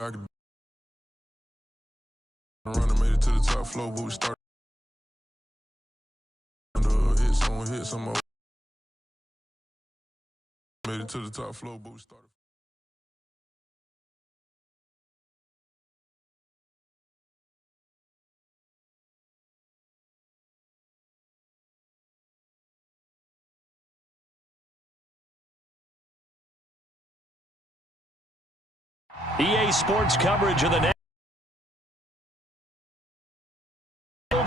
I could run and made it to the top floor, but we started hit some more. Made it to the top floor, but we started. EA Sports coverage of the next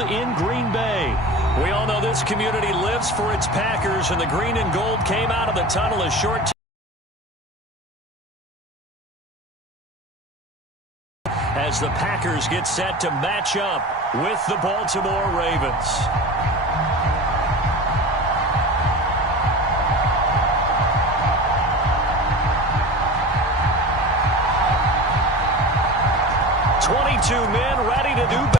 in Green Bay. We all know this community lives for its Packers, and the green and gold came out of the tunnel a short time as the Packers get set to match up with the Baltimore Ravens. Men ready to do battle.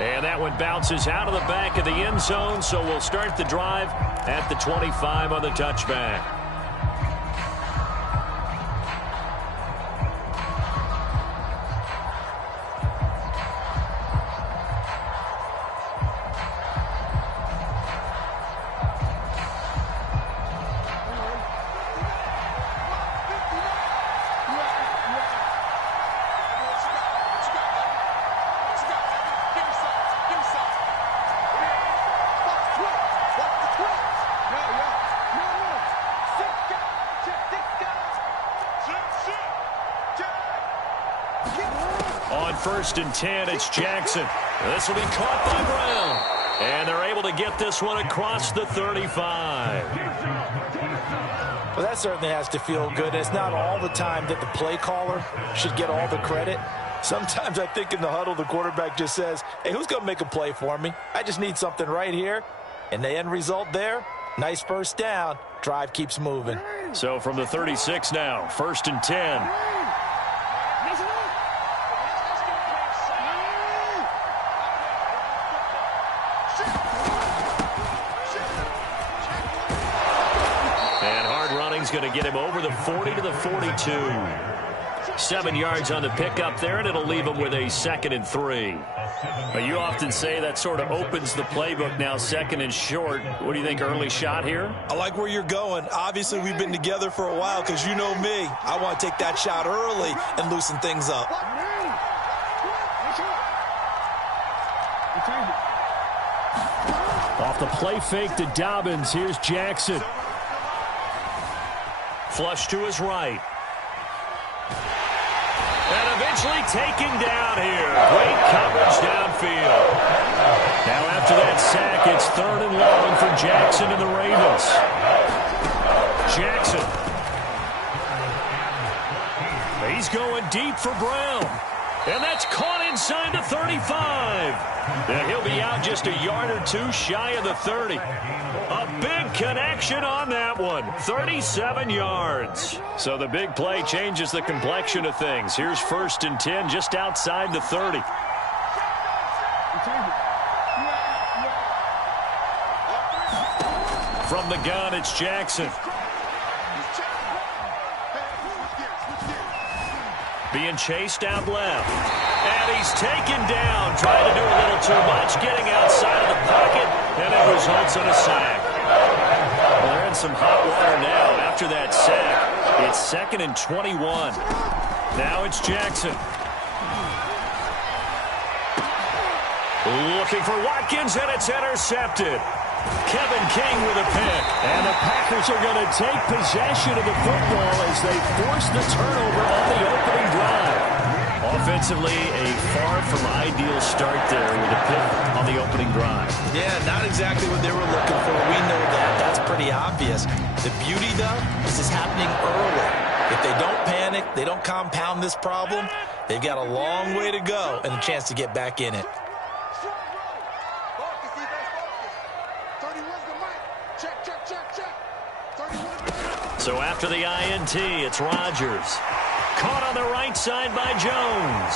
And that one bounces out of the back of the end zone, so we'll start the drive at the 25 on the touchback. First and 10, it's Jackson. This will be caught by Brown. And they're able to get this one across the 35. Well, that certainly has to feel good. It's not all the time that the play caller should get all the credit. Sometimes I think in the huddle, the quarterback just says, hey, who's going to make a play for me? I just need something right here. And the end result there, nice first down. Drive keeps moving. So from the 36 now, first and 10. Going to get him over the 40 to the 42. 7 yards on the pickup there, and it'll leave him with a 2nd and 3. But you often say that sort of opens the playbook now, 2nd and short. What do you think, early shot here? I like where you're going. Obviously, we've been together for a while because you know me. I want to take that shot early and loosen things up. Off the play fake to Dobbins. Here's Jackson. Flush to his right. And eventually taken down here. Great coverage downfield. Now after that sack, it's 3rd and long for Jackson and the Ravens. Jackson. He's going deep for Brown. And that's caught inside the 35. And he'll be out just a yard or two shy of the 30. A big connection on that one. 37 yards. So the big play changes the complexion of things. Here's 1st and 10 just outside the 30. From the gun, it's Jackson. Being chased out left. And he's taken down. Trying to do a little too much. Getting outside of the pocket. And it results in a sack. Well, they're in some hot water now. After that sack, it's 2nd and 21. Now it's Jackson. Looking for Watkins, and it's intercepted. Kevin King with a pick. And the Packers are going to take possession of the football as they force the turnover on the opening drive. Offensively, a far from ideal start there with a pick on the opening drive. Yeah, not exactly what they were looking for. We know that. That's pretty obvious. The beauty, though, is this happening early. If they don't panic, they don't compound this problem, they've got a long way to go and a chance to get back in it. So after the INT, it's Rodgers. Caught on the right side by Jones.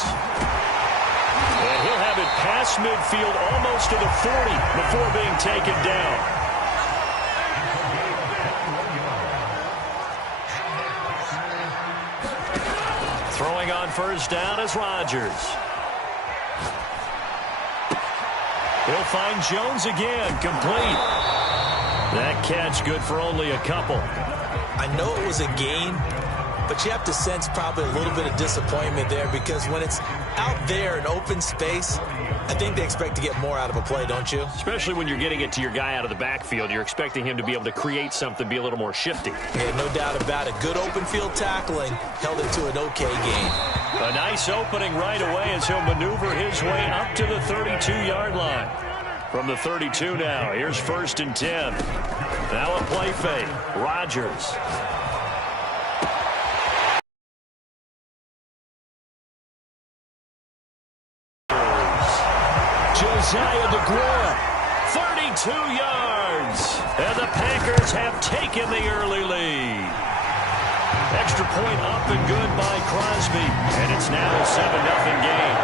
And he'll have it past midfield almost to the 40 before being taken down. Throwing on first down is Rodgers. He'll find Jones again, complete. That catch good for only a couple. I know it was a gain, but you have to sense probably a little bit of disappointment there because when it's out there in open space, I think they expect to get more out of a play, don't you? Especially when you're getting it to your guy out of the backfield. You're expecting him to be able to create something, be a little more shifty. Yeah, no doubt about it. Good open field tackling held it to an okay gain. A nice opening right away as he'll maneuver his way up to the 32-yard line. From the 32 now, here's 1st and 10. Now a play fake. Rodgers. Josiah DeGuara, 32 yards. And the Packers have taken the early lead. Extra point up and good by Crosby. And it's now a 7-0 game.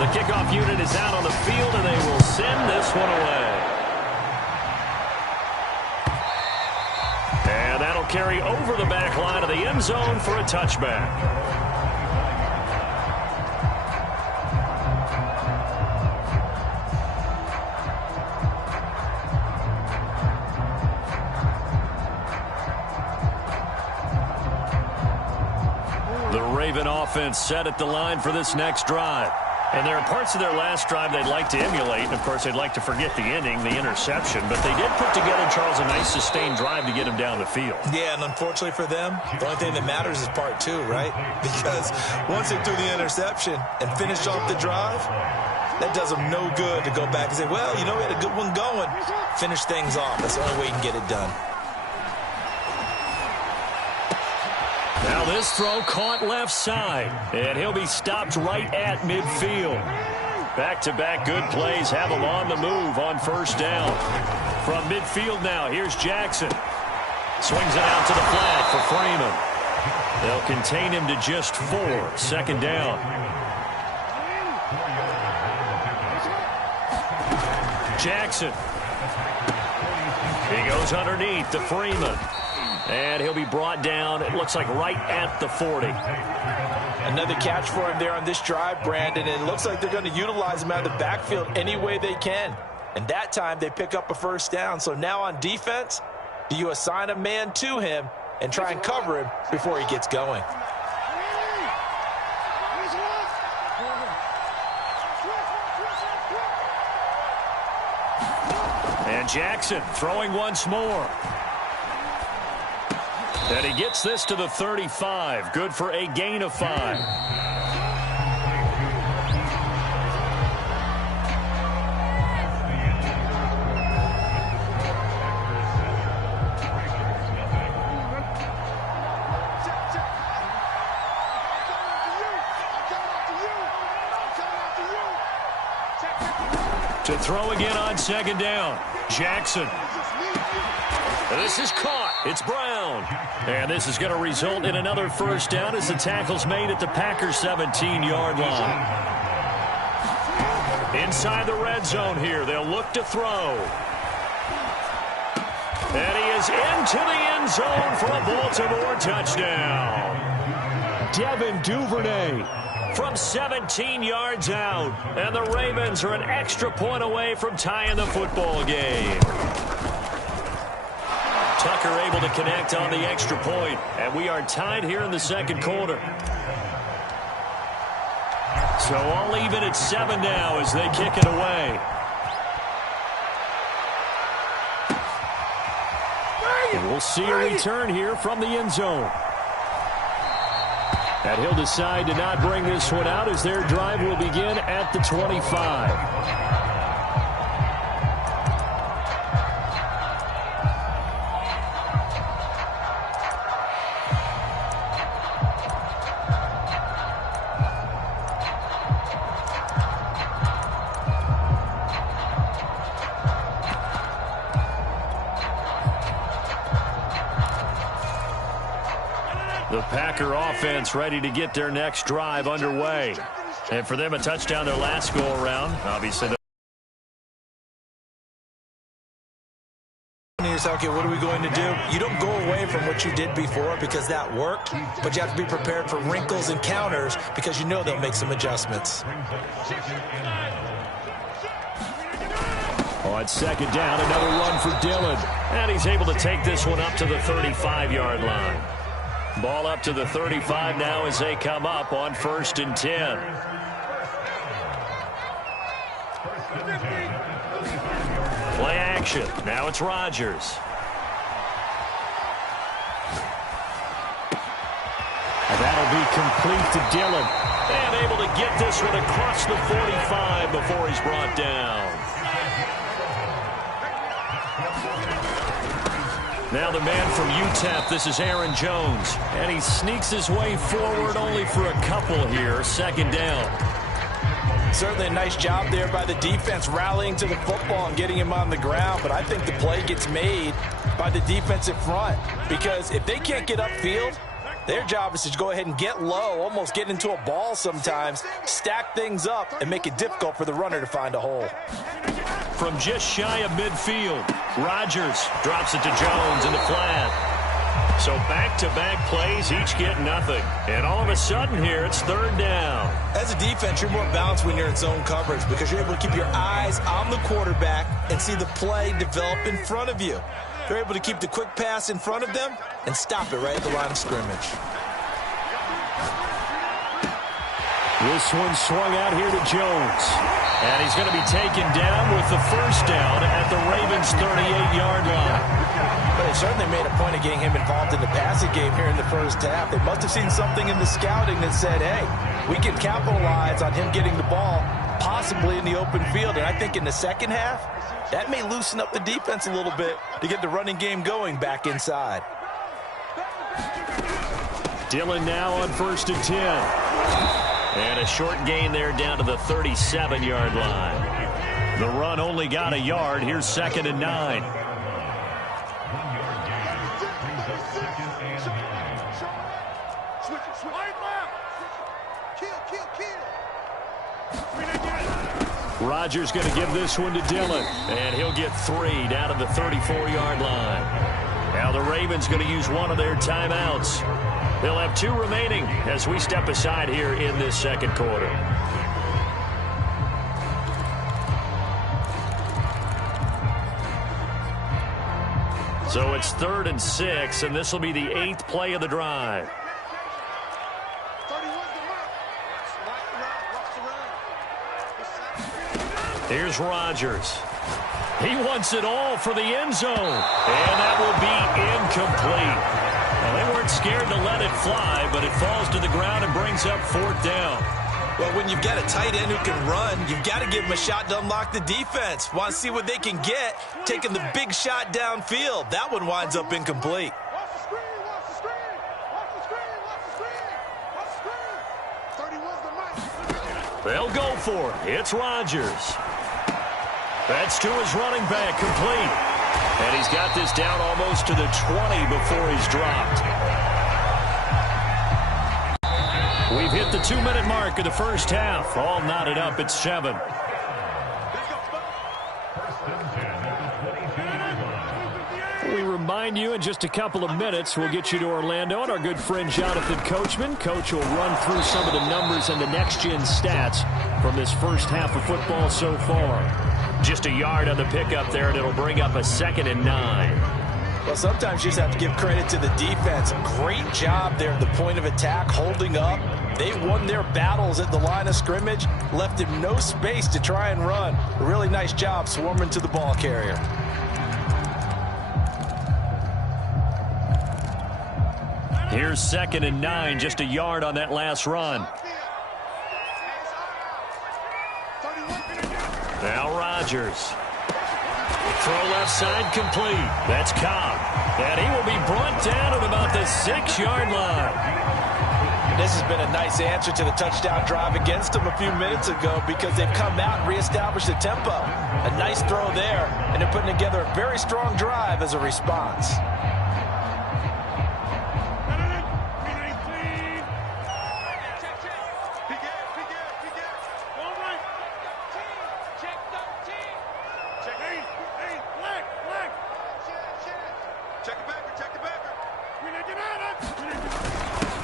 The kickoff unit is out on the field, and they will send this one away. And that'll carry over the back line of the end zone for a touchback. The Raven offense set at the line for this next drive. And there are parts of their last drive they'd like to emulate. And, of course, they'd like to forget the ending, the interception. But they did put together, Charles, a nice sustained drive to get him down the field. Yeah, and unfortunately for them, the only thing that matters is part 2, right? Because once they threw the interception and finished off the drive, that does them no good to go back and say, well, you know, we had a good one going. Finish things off. That's the only way you can get it done. Now this throw caught left side, and he'll be stopped right at midfield. Back-to-back good plays have him on the move on first down. From midfield now, here's Jackson. Swings it out to the flat for Freeman. They'll contain him to just 4. 2nd down. Jackson. He goes underneath to Freeman. And he'll be brought down, it looks like, right at the 40. Another catch for him there on this drive, Brandon. And it looks like they're going to utilize him out of the backfield any way they can. And that time they pick up a first down. So now on defense, do you assign a man to him and try and cover him before he gets going? And Jackson throwing once more. And he gets this to the 35. Good for a gain of 5. To throw again on 2nd down. Jackson. This is caught. It's Brown. And this is going to result in another first down as the tackle's made at the Packers' 17-yard line. Inside the red zone here. They'll look to throw. And he is into the end zone for a Baltimore touchdown. Devin Duvernay from 17 yards out. And the Ravens are an extra point away from tying the football game. Tucker able to connect on the extra point, and we are tied here in the 2nd quarter. So all even at 7 now as they kick it away. And we'll see a return here from the end zone. And he'll decide to not bring this one out as their drive will begin at the 25. The Packer offense ready to get their next drive underway. And for them, a touchdown their last go-around. Obviously, You say, okay, what are we going to do? You don't go away from what you did before because that worked, but you have to be prepared for wrinkles and counters because you know they'll make some adjustments. On second down, another run for Dillon. And he's able to take this one up to the 35-yard line. Ball up to the 35 now as they come up on 1st and 10. Play action. Now it's Rodgers. And that'll be complete to Dillon. And able to get this one across the 45 before he's brought down. Now the man from UTEP, this is Aaron Jones. And he sneaks his way forward only for a couple here. 2nd down. Certainly a nice job there by the defense rallying to the football and getting him on the ground. But I think the play gets made by the defensive front. Because if they can't get upfield, their job is to go ahead and get low, almost get into a ball sometimes, stack things up, and make it difficult for the runner to find a hole. From just shy of midfield, Rodgers drops it to Jones in the flat. So back-to-back plays, each get nothing. And all of a sudden here, it's 3rd down. As a defense, you're more balanced when you're in zone coverage because you're able to keep your eyes on the quarterback and see the play develop in front of you. They're able to keep the quick pass in front of them and stop it right at the line of scrimmage. This one swung out here to Jones. And he's going to be taken down with the 1st down at the Ravens' 38-yard line. But they certainly made a point of getting him involved in the passing game here in the 1st half. They must have seen something in the scouting that said, hey, we can capitalize on him getting the ball possibly in the open field. And I think in the 2nd half, that may loosen up the defense a little bit to get the running game going back inside. Dillon now on 1st and 10. And a short gain there down to the 37-yard line. The run only got a yard. Here's 2nd and 9. Rodgers going to give this one to Dillon. And he'll get 3 down to the 34-yard line. Now the Ravens going to use one of their timeouts. They'll have 2 remaining as we step aside here in this 2nd quarter. So it's 3rd and 6, and this will be the 8th play of the drive. Here's Rodgers. He wants it all for the end zone, and that will be incomplete. Well, they weren't scared to let it fly, but it falls to the ground and brings up 4th down. Well, when you've got a tight end who can run, you've got to give him a shot to unlock the defense. Want to see what they can get, taking the big shot downfield. That one winds up incomplete. They'll go for it. It's Rodgers. That's to his running back, complete. And he's got this down almost to the 20 before he's dropped. We've hit the 2-minute mark of the 1st half. All knotted up at 7. We remind you in just a couple of minutes we'll get you to Orlando and our good friend Jonathan Coachman. Coach will run through some of the numbers and the next-gen stats from this 1st half of football so far. Just a yard on the pickup there, and it'll bring up a 2nd and 9. Well, sometimes you just have to give credit to the defense. Great job there at the point of attack, holding up. They won their battles at the line of scrimmage, left him no space to try and run. A really nice job swarming to the ball carrier. Here's 2nd and 9, just a yard on that last run. Now Rodgers. Throw left side complete. That's Cobb. And he will be brought down at about the 6-yard line. This has been a nice answer to the touchdown drive against them a few minutes ago because they've come out and reestablished the tempo. A nice throw there, and they're putting together a very strong drive as a response.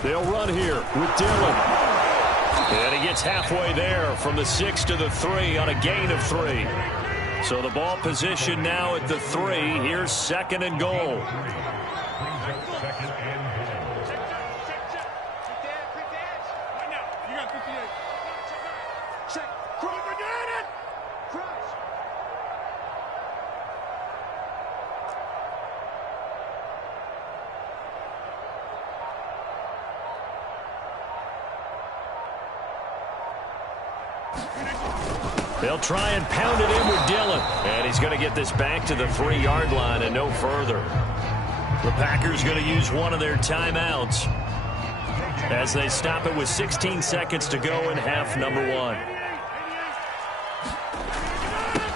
They'll run here with Dillon. And he gets halfway there from the 6 to the 3 on a gain of 3. So the ball position now at the 3. Here's 2nd and goal. They'll try and pound it in with Dillon. And he's going to get this back to the 3-yard line and no further. The Packers going to use one of their timeouts as they stop it with 16 seconds to go in half number 1.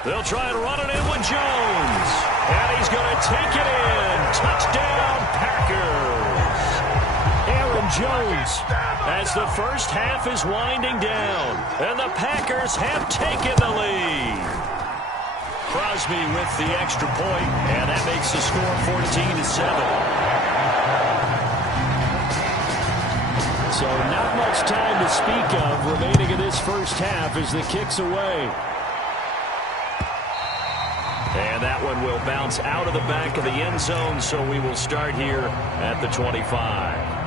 They'll try and run it in with Jones. And he's going to take it in. Touchdown, Packers. Aaron Jones as the first half is winding down. And the Packers have taken the lead. Crosby with the extra point, and that makes the score 14-7. So not much time to speak of remaining in this first half as the kick's away. And that one will bounce out of the back of the end zone, so we will start here at the 25.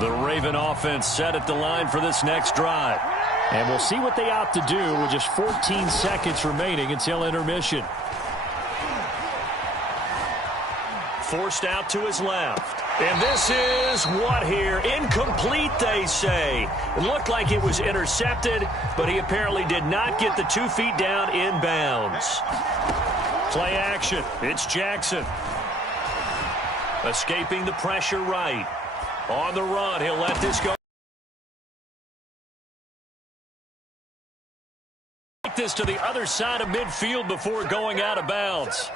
The Raven offense set at the line for this next drive. And we'll see what they opt to do with just 14 seconds remaining until intermission. Forced out to his left. And this is what here? Incomplete, they say. It looked like it was intercepted, but he apparently did not get the 2 feet down in bounds. Play action. It's Jackson. Escaping the pressure right. On the run, he'll let this go. Take this to the other side of midfield before going out of bounds.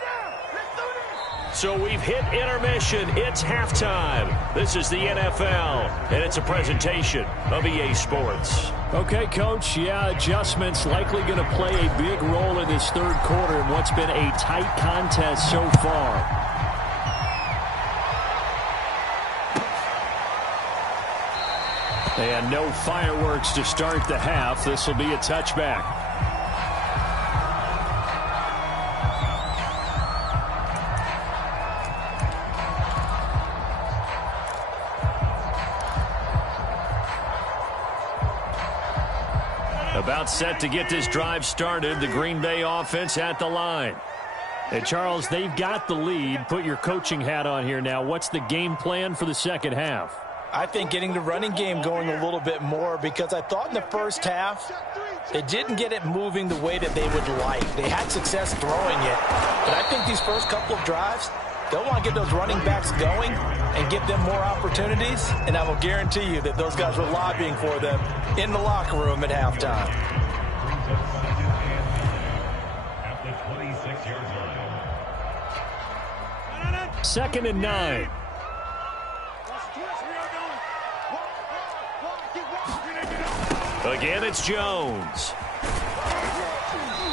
So we've hit intermission. It's halftime. This is the NFL, and it's a presentation of EA Sports. Okay, Coach. Yeah, adjustments likely going to play a big role in this third quarter in what's been a tight contest so far. And no fireworks to start the half. This will be a touchback. About set to get this drive started. The Green Bay offense at the line. And Charles, they've got the lead. Put your coaching hat on here now. What's the game plan for the second half? I think getting the running game going a little bit more, because I thought in the first half they didn't get it moving the way that they would like. They had success throwing it, but I think these first couple of drives, they'll want to get those running backs going and give them more opportunities, and I will guarantee you that those guys were lobbying for them in the locker room at halftime. Second and 9. Again, it's Jones.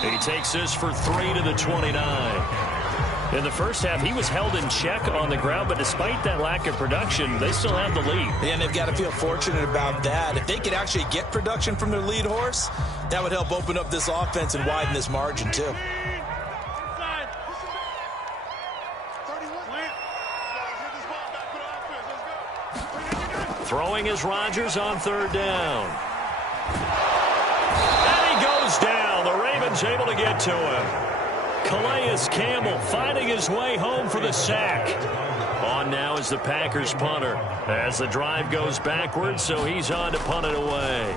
He takes this for 3 to the 29. In the first half, he was held in check on the ground, but despite that lack of production, they still have the lead. And they've got to feel fortunate about that. If they could actually get production from their lead horse, that would help open up this offense and widen this margin, too. Throwing is Rodgers on third down. And he goes down. The Ravens able to get to him. Calais Campbell finding his way home for the sack. On now is the Packers punter as the drive goes backwards, so he's on to punt it away.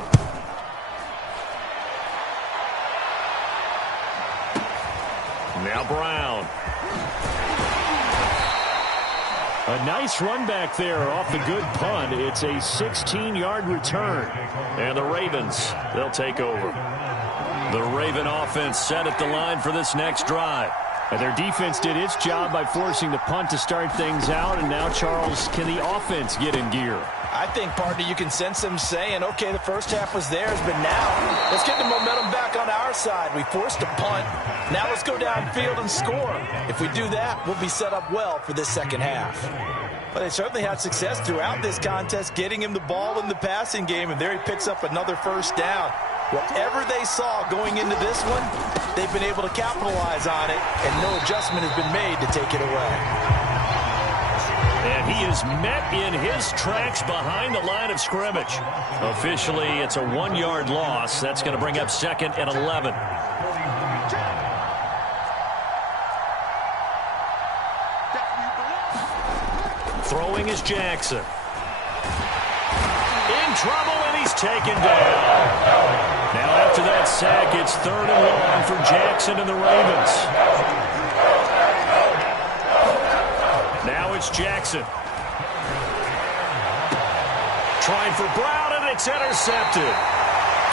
Now Brown. A nice run back there off the good punt. It's a 16-yard return. And the Ravens, they'll take over. The Raven offense set at the line for this next drive. And their defense did its job by forcing the punt to start things out. And now, Charles, can the offense get in gear? I think, partner, you can sense them saying, okay, the first half was theirs, but now let's get the momentum back on our side. We forced a punt. Now let's go downfield and score. If we do that, we'll be set up well for this second half. But they certainly had success throughout this contest, getting him the ball in the passing game, and there he picks up another first down. Whatever they saw going into this one, they've been able to capitalize on it, and no adjustment has been made to take it away. And he is met in his tracks behind the line of scrimmage. Officially, it's a 1-yard loss. That's going to bring up 2nd and 11. Throwing is Jackson. In trouble, and he's taken down. Now after that sack, it's 3rd and long for Jackson and the Ravens. Now it's Jackson. Trying for Brown, and it's intercepted.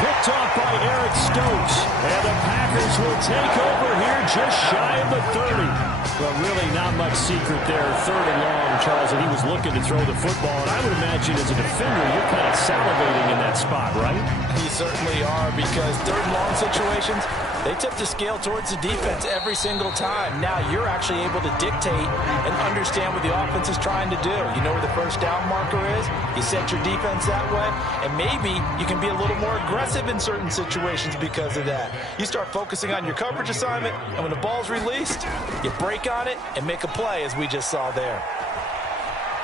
Picked off by Eric Stokes. And the Packers will take over here just shy of the 30. Well, really not much secret there. 3rd and long, Charles, and he was looking to throw the football. And I would imagine as a defender, you're kind of salivating in that spot, right? You certainly are, because 3rd and long situations, they tip the scale towards the defense every single time. Now you're actually able to dictate and understand what the offense is trying to do. You know where the first down marker is. You set your defense that way, and maybe you can be a little more aggressive in certain situations because of that. You start focusing on your coverage assignment, and when the ball's released, you break on it and make a play, as we just saw there.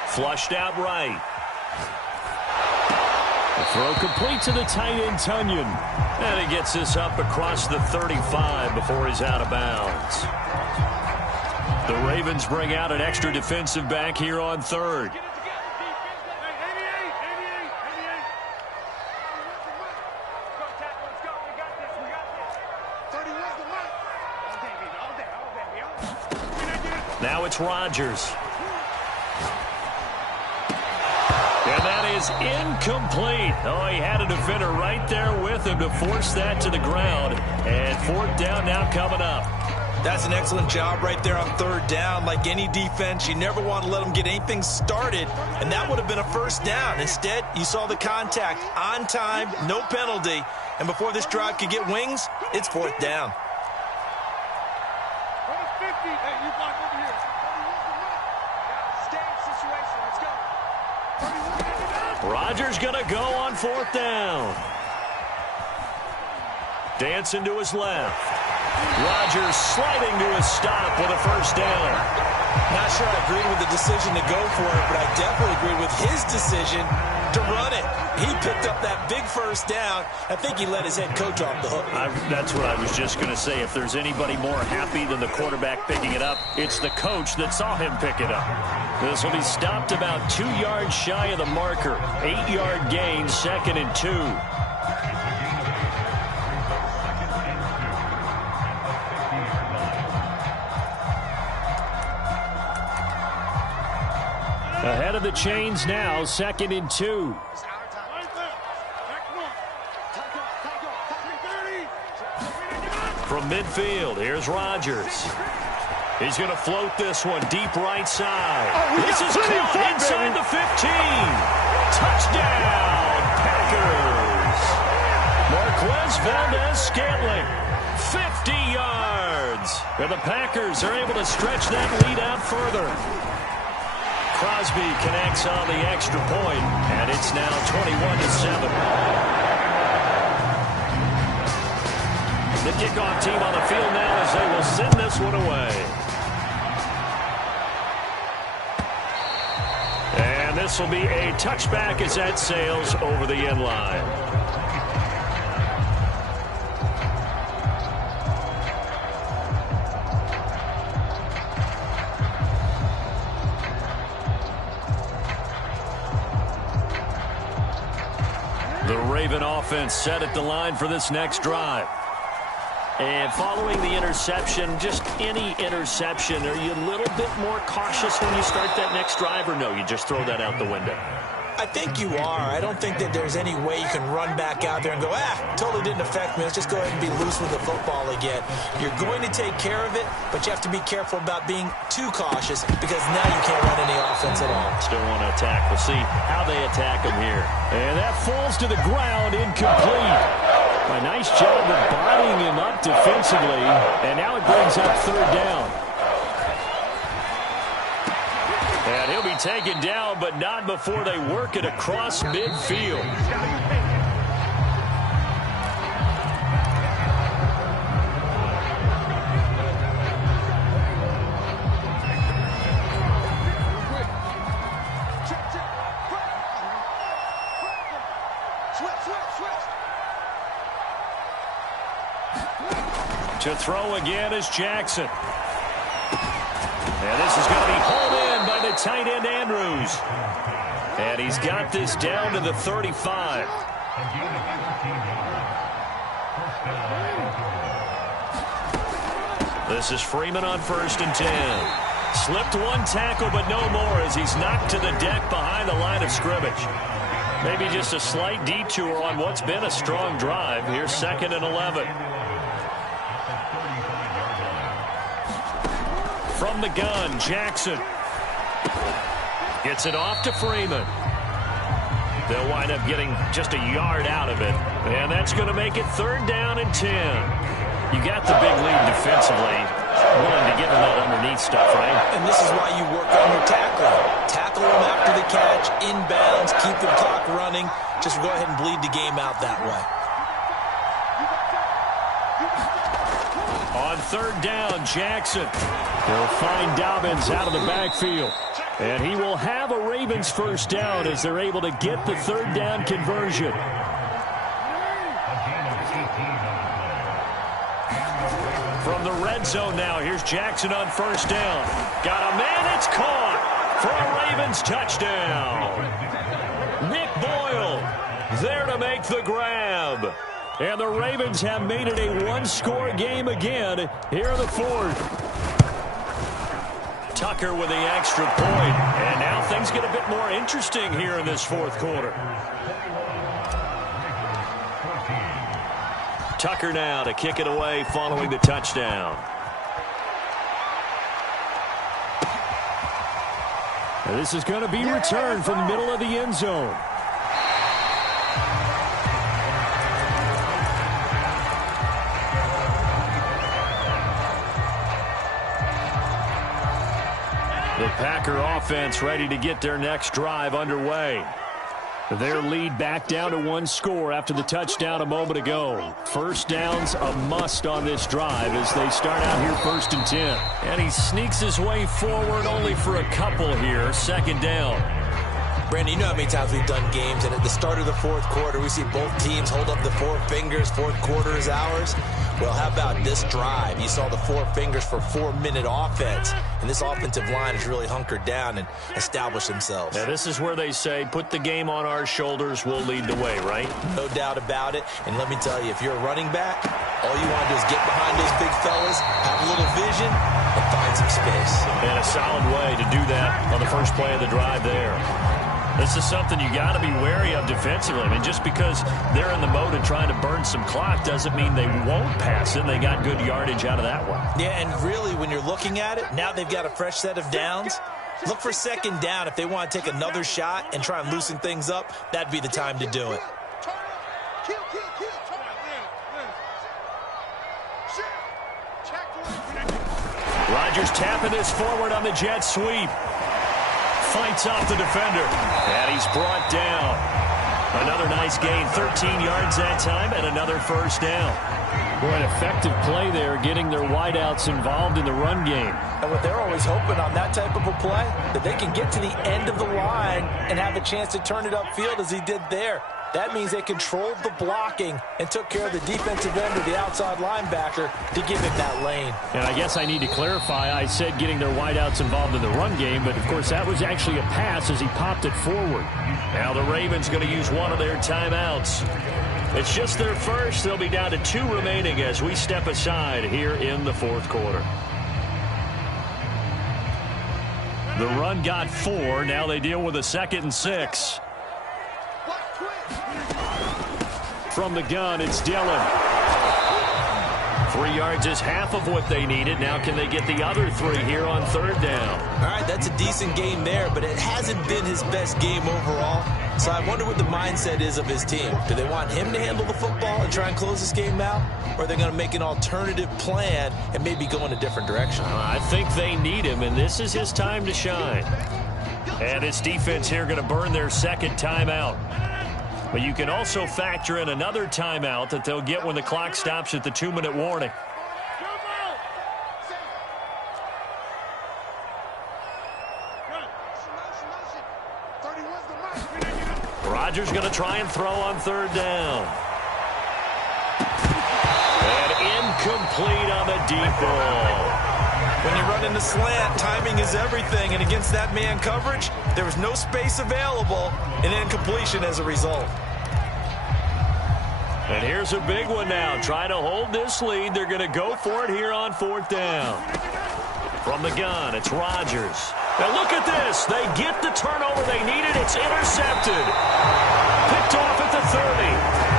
Flushed out right. The throw complete to the tight end, Tunyon. And he gets this up across the 35 before he's out of bounds. The Ravens bring out an extra defensive back here on 3rd. Now it's Rodgers. And that is incomplete. Oh, he had a defender right there with him to force that to the ground. And 4th down now coming up. That's an excellent job right there on 3rd down. Like any defense, you never want to let them get anything started, and that would have been a first down. Instead, you saw the contact on time, no penalty, and before this drive could get wings, it's 4th down. Rodgers going to go on 4th down. Dancing to his left. Rodgers sliding to a stop with a first down. Not sure I agreed with the decision to go for it, but I definitely agreed with his decision to run it. He picked up that big first down. I think he let his head coach off the hook. That's what I was just going to say. If there's anybody more happy than the quarterback picking it up, it's the coach that saw him pick it up. This will be stopped about 2 yards shy of the marker. 8-yard gain, 2nd and 2. Ahead of the chains now, 2nd and 2. From midfield, here's Rodgers. He's going to float this one deep right side. This is caught inside the 15. Touchdown, Packers. Marquez Valdez-Scantling, 50 yards. And the Packers are able to stretch that lead out further. Crosby connects on the extra point, and it's now 21-7. The kickoff team on the field now as they will send this one away. And this will be a touchback as that sails over the end line. The Raven offense set at the line for this next drive. And following the interception, just any interception, are you a little bit more cautious when you start that next drive, or no, you just throw that out the window? I think you are. I don't think that there's any way you can run back out there and go, totally didn't affect me. Let's just go ahead and be loose with the football again. You're going to take care of it, but you have to be careful about being too cautious because now you can't run any offense at all. Still want to attack. We'll see how they attack him here. And that falls to the ground, incomplete. A nice job of bodying him up defensively, and now it brings up third down. And he'll be taken down, but not before they work it across midfield. To throw again is Jackson. And this is going to be hauled in by the tight end, Andrews. And he's got this down to the 35. This is Freeman on 1st and 10. Slipped one tackle, but no more as he's knocked to the deck behind the line of scrimmage. Maybe just a slight detour on what's been a strong drive. Here's 2nd and 11. From the gun, Jackson gets it off to Freeman. They'll wind up getting just a yard out of it. And that's going to make it 3rd down and 10. You got the big lead defensively. Willing to get in that underneath stuff, right? And this is why you work on your tackling. Tackle them after the catch, inbounds, keep the clock running. Just go ahead and bleed the game out that way. On 3rd down, Jackson. He'll find Dobbins out of the backfield. And he will have a Ravens 1st down as they're able to get the 3rd down conversion. From the red zone now, here's Jackson on 1st down. Got a man, it's caught for a Ravens touchdown. Nick Boyle there to make the grab. And the Ravens have made it a one-score game again here in the 4th. Tucker with the extra point. And now things get a bit more interesting here in this 4th quarter. Tucker now to kick it away following the touchdown. And this is going to be returned from the middle of the end zone. The Packer offense ready to get their next drive underway. Their lead back down to 1 score after the touchdown a moment ago. 1st down's a must on this drive as they start out here 1st and 10. And he sneaks his way forward only for a couple here. 2nd down. Brandon, you know how many times we've done games, and at the start of the 4th quarter, we see both teams hold up the 4 fingers, 4th quarter is ours. Well, how about this drive? You saw the 4 fingers for 4-minute offense, and this offensive line has really hunkered down and established themselves. Now, this is where they say, put the game on our shoulders, we'll lead the way, right? No doubt about it, and let me tell you, if you're a running back, all you want to do is get behind those big fellas, have a little vision, and find some space. And a solid way to do that on the first play of the drive there. This is something you got to be wary of defensively. I mean, just because they're in the mode of trying to burn some clock doesn't mean they won't pass it. They got good yardage out of that one. Yeah, and really, when you're looking at it, now they've got a fresh set of downs. Look for 2nd down. If they want to take another shot and try and loosen things up, that'd be the time to do it. Rodgers tapping this forward on the jet sweep. Fights off the defender. And he's brought down. Another nice gain. 13 yards that time and another 1st down. Boy, an effective play there, getting their wideouts involved in the run game. And what they're always hoping on that type of a play, that they can get to the end of the line and have a chance to turn it upfield as he did there. That means they controlled the blocking and took care of the defensive end or the outside linebacker to give him that lane. And I guess I need to clarify, I said getting their wideouts involved in the run game, but of course that was actually a pass as he popped it forward. Now the Ravens going to use one of their timeouts. It's just their first. They'll be down to 2 remaining as we step aside here in the 4th quarter. The run got 4. Now they deal with a 2nd and 6. From the gun, it's Dillon. 3 yards is half of what they needed. Now can they get the other 3 here on 3rd down? All right, that's a decent game there, but it hasn't been his best game overall. So I wonder what the mindset is of his team. Do they want him to handle the football and try and close this game out? Or are they going to make an alternative plan and maybe go in a different direction? I think they need him, and this is his time to shine. And this defense here going to burn their 2nd timeout. But you can also factor in another timeout that they'll get when the clock stops at the 2-minute warning. Rodgers going to try and throw on 3rd down. And incomplete on the deep ball. When you run in the slant, timing is everything. And against that man coverage, there was no space available, and incompletion as a result. And here's a big one now. Trying to hold this lead. They're going to go for it here on 4th down. From the gun, it's Rodgers. Now look at this. They get the turnover they needed. It's intercepted. Picked off at the 30.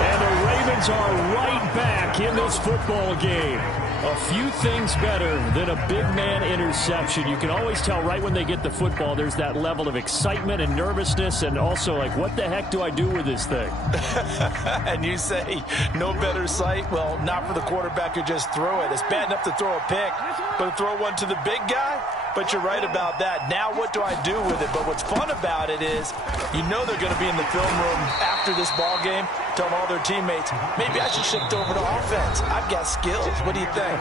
And the Ravens are right back in this football game. A few things better than a big man interception. You can always tell right when they get the football, there's that level of excitement and nervousness, and also like, what the heck do I do with this thing? And you say, no better sight? Well, not for the quarterback who just threw it. It's bad enough to throw a pick, but to throw one to the big guy? But you're right about that. Now what do I do with it? But what's fun about it is you know they're going to be in the film room after this ball game telling all their teammates, maybe I should shift over to offense. I've got skills. What do you think?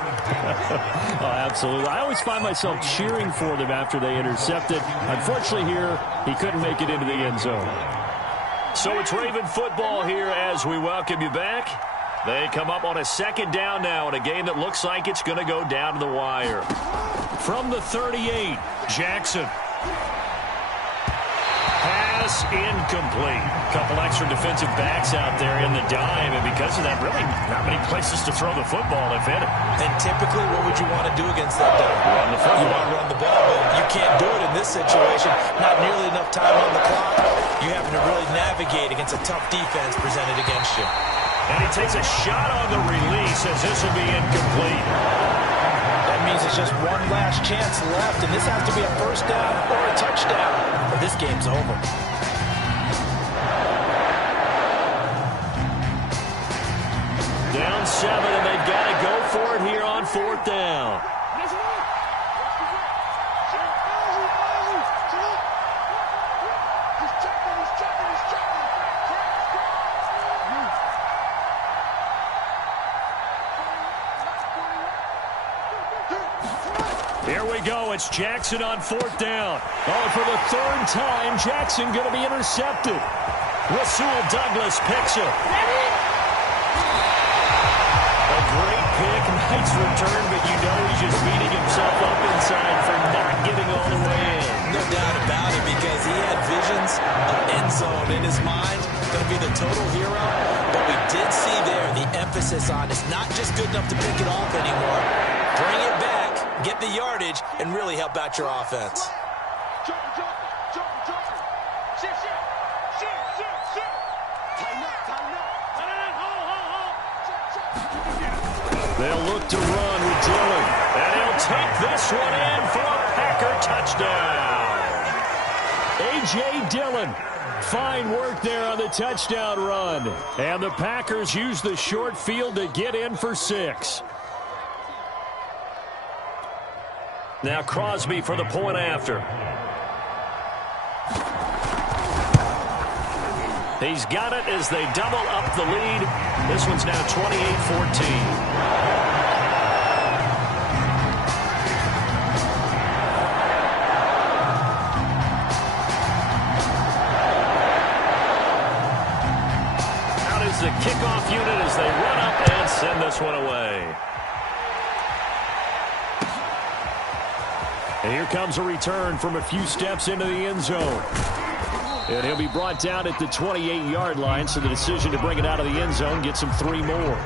Oh, absolutely. I always find myself cheering for them after they intercept it. Unfortunately here, he couldn't make it into the end zone. So it's Raven football here as we welcome you back. They come up on a 2nd down now in a game that looks like it's going to go down to the wire. From the 38, Jackson. Pass incomplete. Couple extra defensive backs out there in the dime, and because of that, really not many places to throw the football, if any. And typically, what would you want to do against that dime? Run the football. You want to run the ball, but you can't do it in this situation. Not nearly enough time on the clock. You having to really navigate against a tough defense presented against you. And he takes a shot on the release as this will be incomplete. That means it's just one last chance left, and this has to be a 1st down or a touchdown, or this game's over. Down 7, and they've got to go for it here on 4th down. Here we go. It's Jackson on 4th down. Oh, for the 3rd time, Jackson going to be intercepted. Rasul Douglas picks it. A great pick, nice return, but you know he's just beating himself up inside for not getting all the way in. No doubt about it, because he had visions of end zone in his mind. Going to be the total hero. But we did see there the emphasis on it's not just good enough to pick it off anymore. Bring it back, get the yardage, and really help out your offense. They'll look to run with Dillon. And he'll take this one in for a Packer touchdown. A.J. Dillon. Fine work there on the touchdown run. And the Packers use the short field to get in for 6. Now Crosby for the point after. He's got it as they double up the lead. This one's now 28-14. The kickoff unit as they run up and send this one away. And here comes a return from a few steps into the end zone. And he'll be brought down at the 28-yard line, so the decision to bring it out of the end zone gets him 3 more.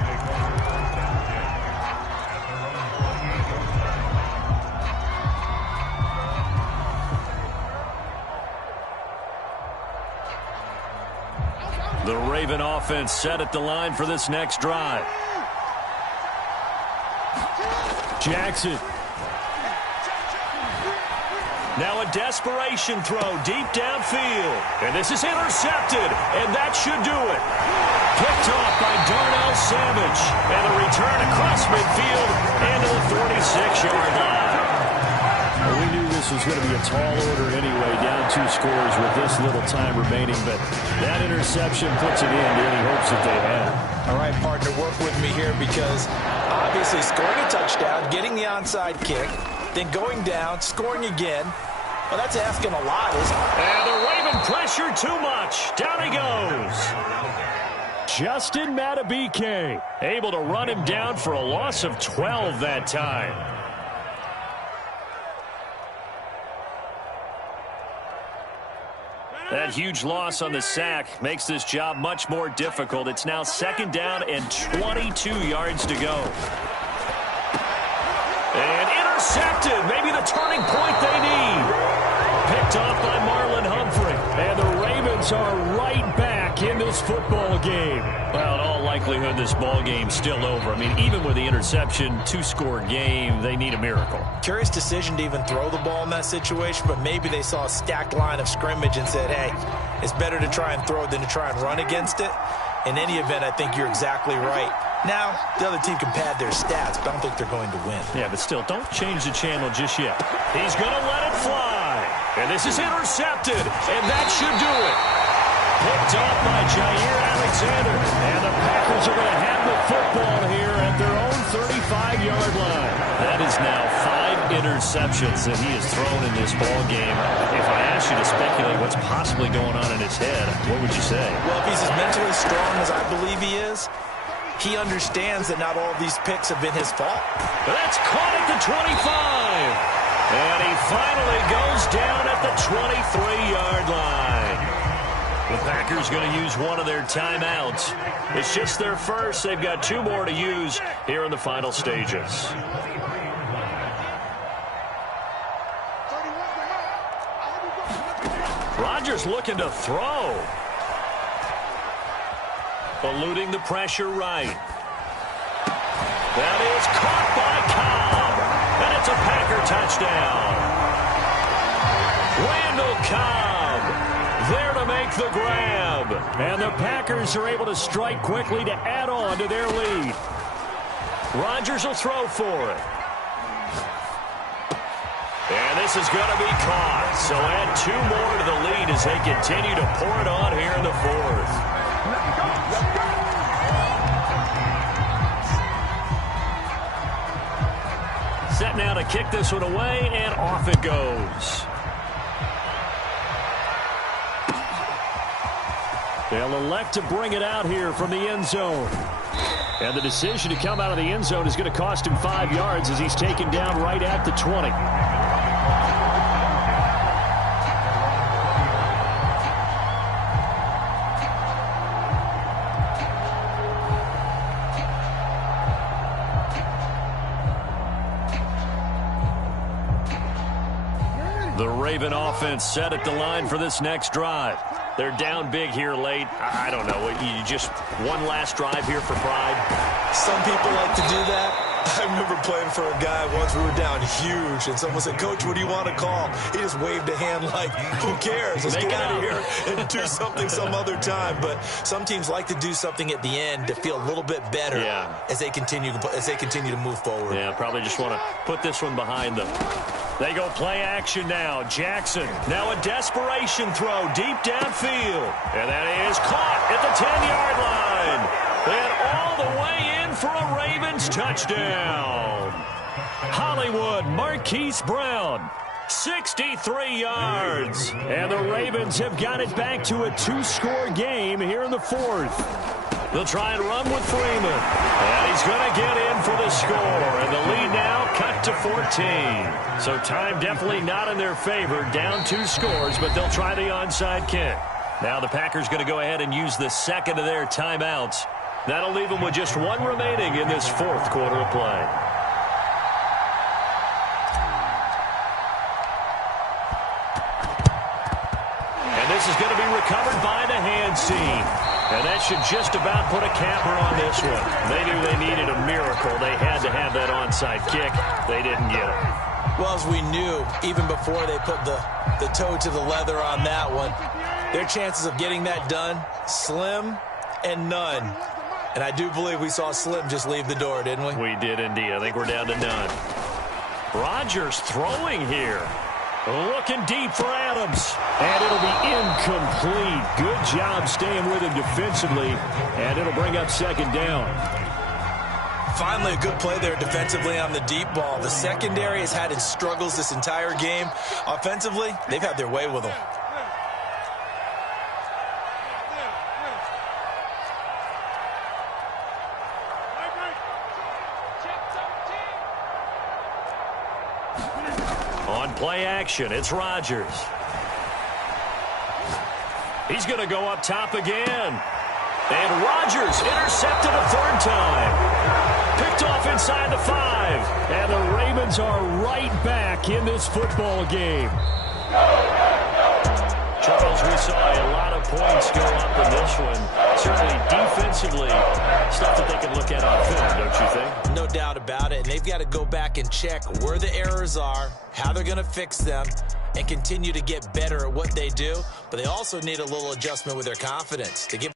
The The Raven offense set at the line for this next drive. Jackson. Now a desperation throw deep downfield. And this is intercepted, and that should do it. Picked off by Darnell Savage. And a return across midfield into the 46-yard line. Well, we knew this was going to be a tall order anyway, down 2 scores with this little time remaining. But that interception puts it in any hopes that they had. All right, partner, work with me here because obviously scoring a touchdown, getting the onside kick, then going down, scoring again. Well, that's asking a lot, isn't it? And the Raven pressure too much. Down he goes. Justin Madubuike Able to run him down for a loss of 12 that time. That huge loss on the sack makes this job much more difficult. It's now 2nd down and 22 yards to go. And intercepted. Maybe the turning point they need. Picked off by Marlon Humphrey. And the Ravens are right back in this football game. Well, in all likelihood, this ball game's still over. I mean, even with the interception, 2-score game, they need a miracle. Curious decision to even throw the ball in that situation, but maybe they saw a stacked line of scrimmage and said, hey, it's better to try and throw than to try and run against it. In any event, I think you're exactly right. Now, the other team can pad their stats, but I don't think they're going to win. Yeah, but still, don't change the channel just yet. He's going to let it fly. And this is intercepted, and that should do it. Picked off by Jair Alexander. And the Packers are going to have the football here at their own 35-yard line. That is now 5 interceptions that he has thrown in this ball game. If I asked you to speculate what's possibly going on in his head, what would you say? Well, if he's as mentally strong as I believe he is, he understands that not all of these picks have been his fault. That's caught at the 25. And he finally goes down at the 23-yard line. The Packers going to use one of their timeouts. It's just their first. They've got 2 more to use here in the final stages. Rodgers looking to throw. Eluding the pressure right. That is caught by Cobb. And it's a Packer touchdown. Randall Cobb there to make the grab. And the Packers are able to strike quickly to add on to their lead. Rodgers will throw for it. And this is going to be caught. So add 2 more to the lead as they continue to pour it on here in the 4th. Set now to kick this one away, and off it goes. They'll elect to bring it out here from the end zone. And the decision to come out of the end zone is going to cost him 5 yards as he's taken down right at the 20. The Raven offense set at the line for this next drive. They're down big here late. I don't know. You just one last drive here for pride. Some people like to do that. I remember playing for a guy once. We were down huge, and someone said, Coach, what do you want to call? He just waved a hand like, who cares? Let's get out of here and do something some other time. But some teams like to do something at the end to feel a little bit better as they continue to move forward. Yeah, probably just want to put this one behind them. They go play action now. Jackson, now a desperation throw deep downfield. And that is caught at the 10-yard line. And all the way in for a Ravens touchdown. Hollywood Marquise Brown, 63 yards. And the Ravens have got it back to a 2-score game here in the 4th. They'll try and run with Freeman. And he's going to get in for the score. And the lead now cut to 14. So time definitely not in their favor. Down 2 scores, but they'll try the onside kick. Now the Packers going to go ahead and use the second of their timeouts. That'll leave them with just 1 remaining in this 4th quarter of play. And this is going to be recovered by the hands team. And that should just about put a capper on this one. They knew they needed a miracle. They had to have that onside kick. They didn't get it. Well, as we knew, even before they put the toe to the leather on that one, their chances of getting that done, slim and none. And I do believe we saw Slim just leave the door, didn't we? We did indeed. I think we're down to none. Rodgers throwing here. Looking deep for Adams. And it'll be incomplete. Good job staying with him defensively. And it'll bring up second down. Finally, a good play there defensively on the deep ball. The secondary has had its struggles this entire game. Offensively, they've had their way with them. On play action, it's Rodgers. He's going to go up top again. And Rodgers intercepted a third time. Picked off inside the 5. And the Ravens are right back in this football game. Charles, we saw a lot of points go up in this one. Certainly defensively, stuff that they can look at on film, don't you think? No doubt about it. And they've got to go back and check where the errors are, how they're going to fix them, and continue to get better at what they do. But they also need a little adjustment with their confidence to get